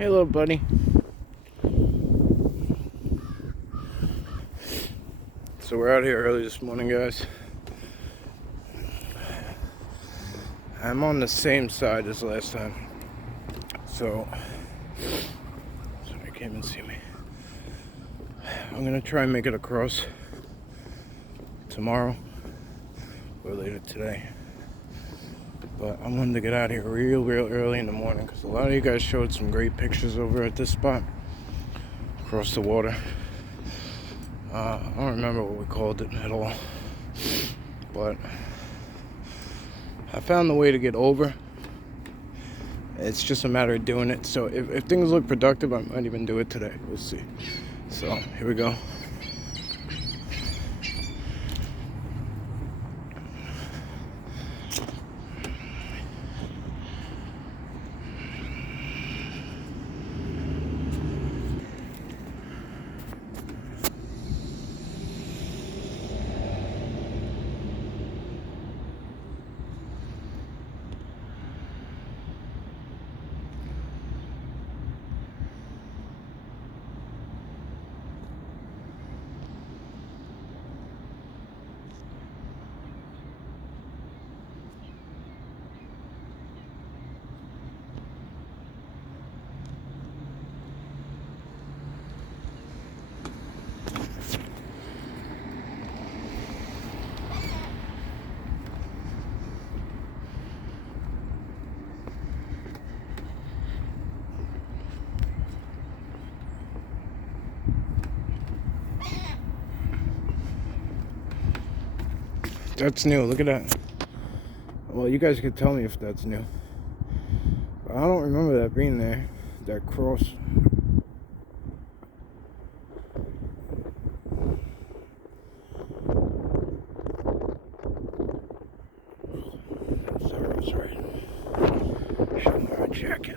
Hey, little buddy. So we're out here early this morning, guys. I'm on the same side as last time. So you can't even see me. I'm gonna try and make it across tomorrow or later today. But I wanted to get out of here real early in the morning because a lot of you guys showed some great pictures over at this spot across the water. I don't remember what we called it at all, but I found the way to get over. It's just a matter of doing it. So if things look productive, I might even do it today. We'll see. So here we go. That's new. Look at that. Well, you guys can tell me if that's new. But I don't remember that being there. That cross. Sorry. Should wear a jacket.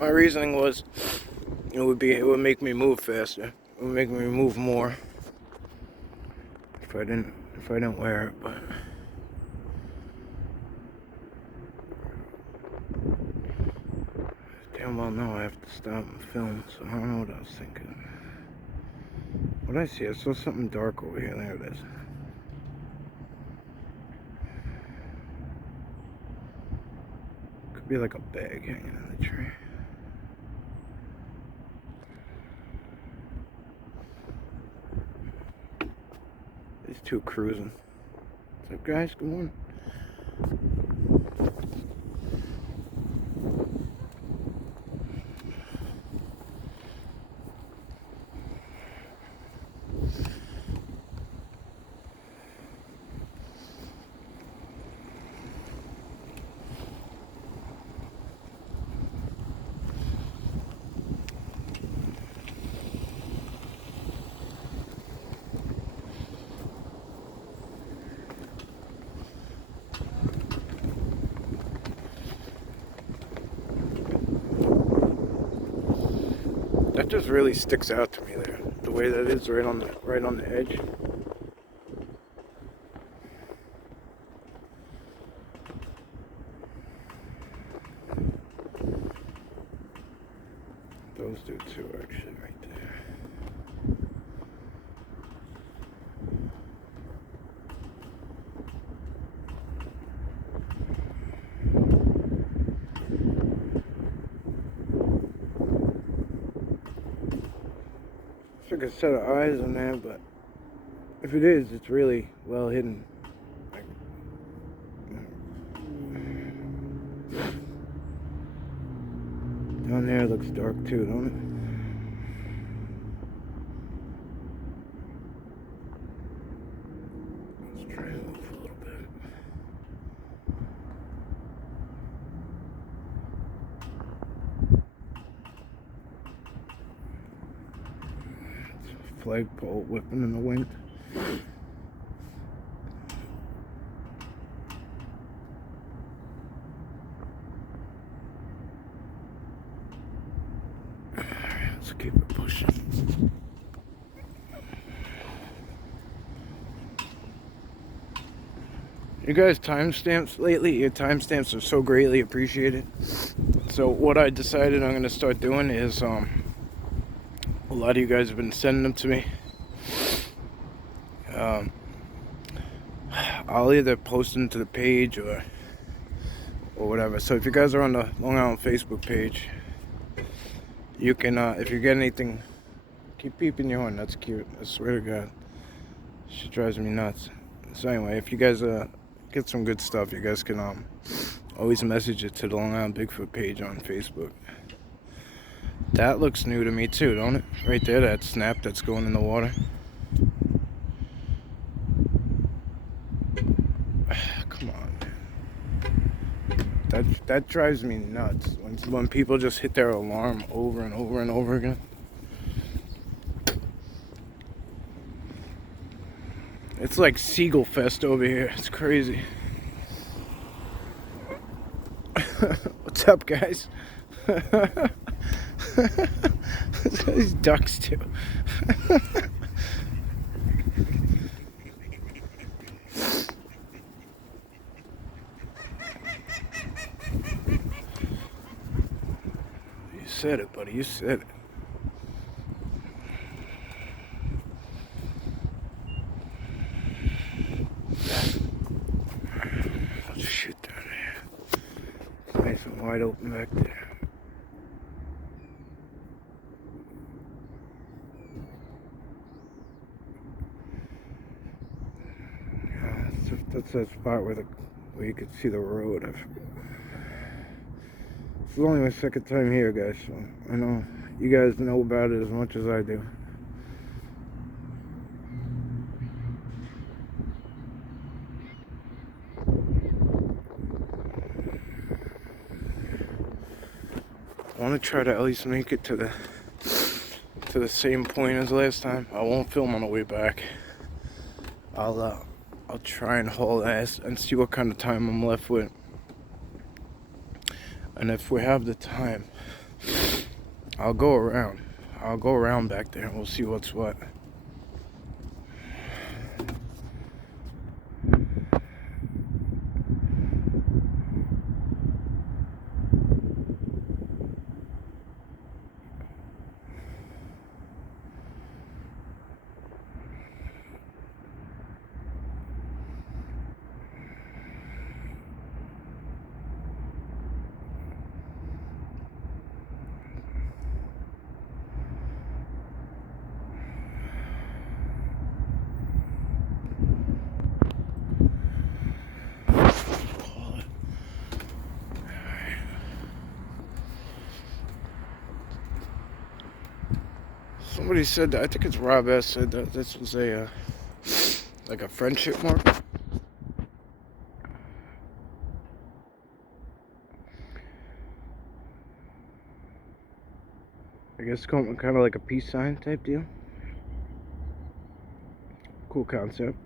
My reasoning was it would make me move faster. It would make me move more if I didn't wear it, but damn well no, I have to stop and film, so I don't know what I was thinking. What did I see? I saw something dark over here. There it is. Could be like a bag hanging in the tree. These two cruising. What's up, guys? Good morning. That just really sticks out to me there. The way that is right on the edge. Those do too, actually, right there. It's like a set of eyes in there, but if it is, it's really well hidden. Down there it looks dark too, don't it? Let's try and move a little bit. It's a flagpole whipping in the wind. Let's keep it pushing. You guys timestamps lately, your timestamps are so greatly appreciated. So what I decided I'm gonna start doing is a lot of you guys have been sending them to me. I'll either post them to the page or whatever. So if you guys are on the Long Island Facebook page, you can if you get anything, keep peeping your horn. That's cute. I swear to God, she drives me nuts. So anyway, if you guys get some good stuff, you guys can always message it to the Long Island Bigfoot page on Facebook. That looks new to me too, don't it? Right there, that snap that's going in the water. Come on, man. That drives me nuts when people just hit their alarm over and over and over again. It's like Seagull Fest over here. It's crazy. What's up, guys? These ducks too. You said it, buddy. You said it. Let's shoot that there. Nice and wide open back there. That's that spot where you could see the road. It's only my second time here, guys, so I know you guys know about it as much as I do. I want to try to at least make it to the same point as last time. I won't film on the way back. I'll try and haul ass and see what kind of time I'm left with. And if we have the time, I'll go around. I'll go around back there and we'll see what's what. Somebody said that, I think it's Rob S. said that this was like a friendship mark. I guess kind of like a peace sign type deal. Cool concept.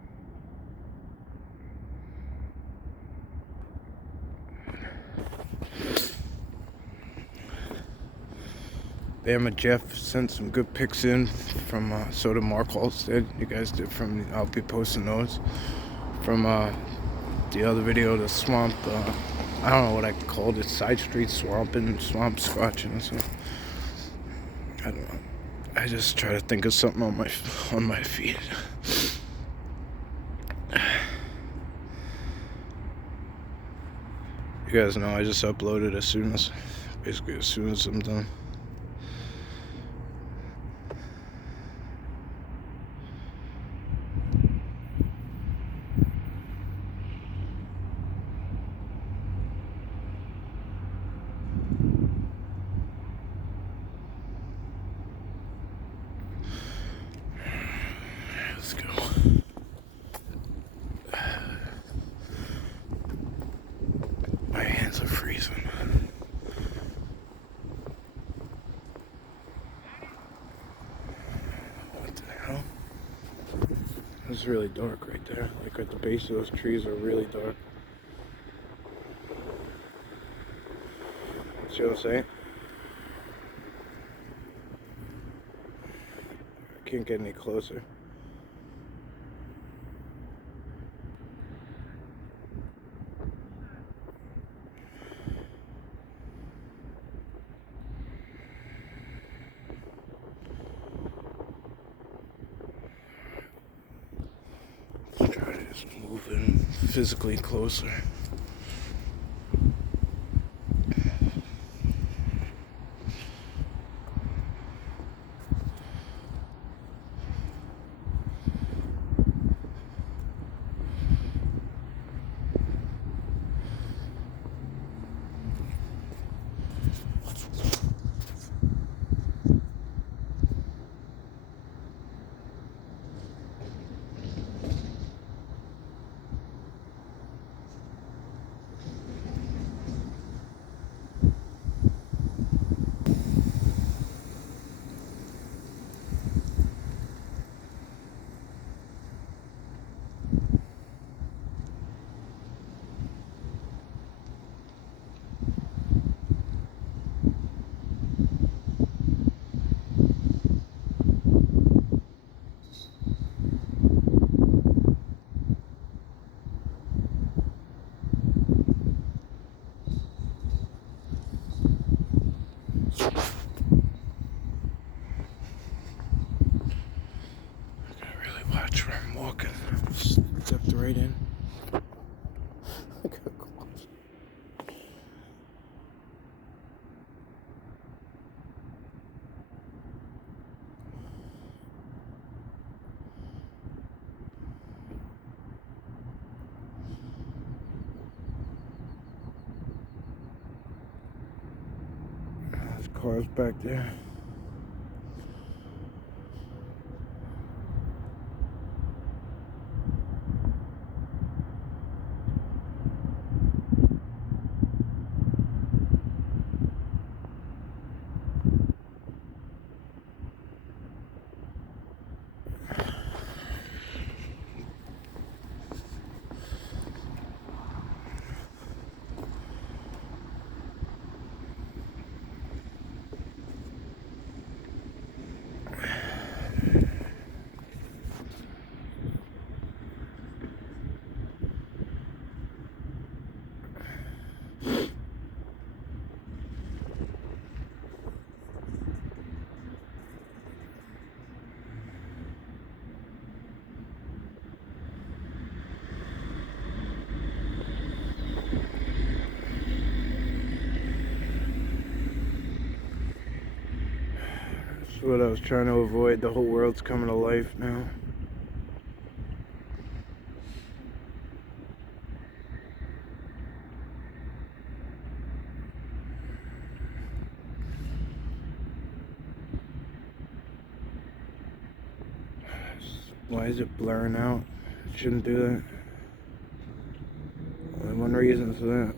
Bama Jeff sent some good pics in from so did Mark Halstead. You guys did from, I'll be posting those from the other video, the swamp, I don't know what I called it, side street swamping, swamp squatching or something. I don't know. I just try to think of something on my feed. You guys know I just uploaded basically as soon as I'm done. Let's go. My hands are freezing. What the hell? It's really dark right there. Like at the base of those trees are really dark. See what I'm saying? I can't get any closer. Just moving physically closer. Watch where I'm walking. Stepped right in. I gotta close. There's cars back there. That's what I was trying to avoid. The whole world's coming to life now. Why is it blurring out? It shouldn't do that. Only one reason for that.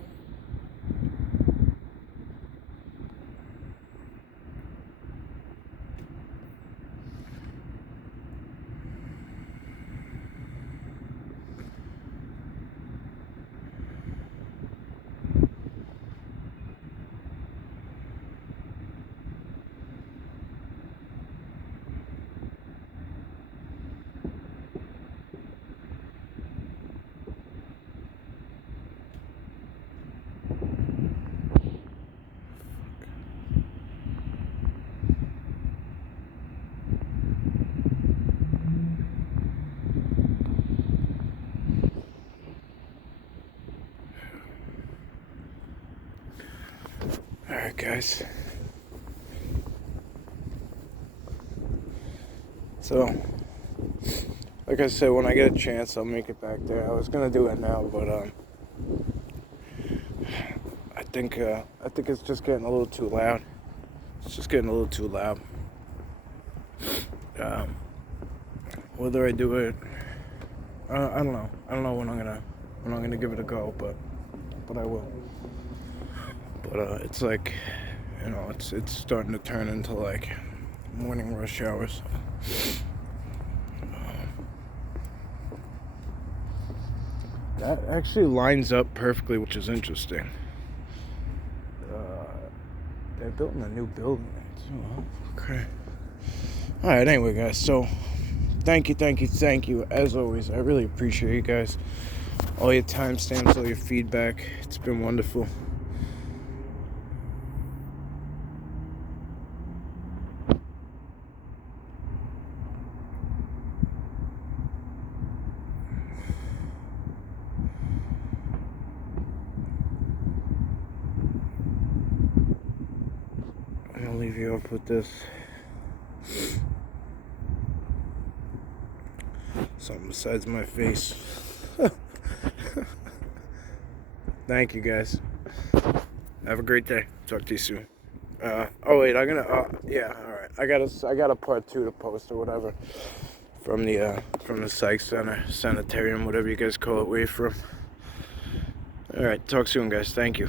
Alright, guys. So, like I said, when I get a chance, I'll make it back there. I was gonna do it now, but I think it's just getting a little too loud. It's just getting a little too loud. Whether I do it, I don't know. I don't know when I'm gonna give it a go, but I will. But it's like, you know, it's starting to turn into like morning rush hours. That actually lines up perfectly, which is interesting. They're building a new building. Okay. Alright, anyway, guys, so thank you, as always. I really appreciate you guys. All your timestamps, all your feedback. It's been wonderful. off with this. Something besides my face. Thank you guys. Have a great day. Talk to you soon. Oh wait, I'm gonna. Yeah, all right. I got a part 2 to post or whatever from the psych center, sanitarium, whatever you guys call it, where you're from. All right. Talk soon, guys. Thank you.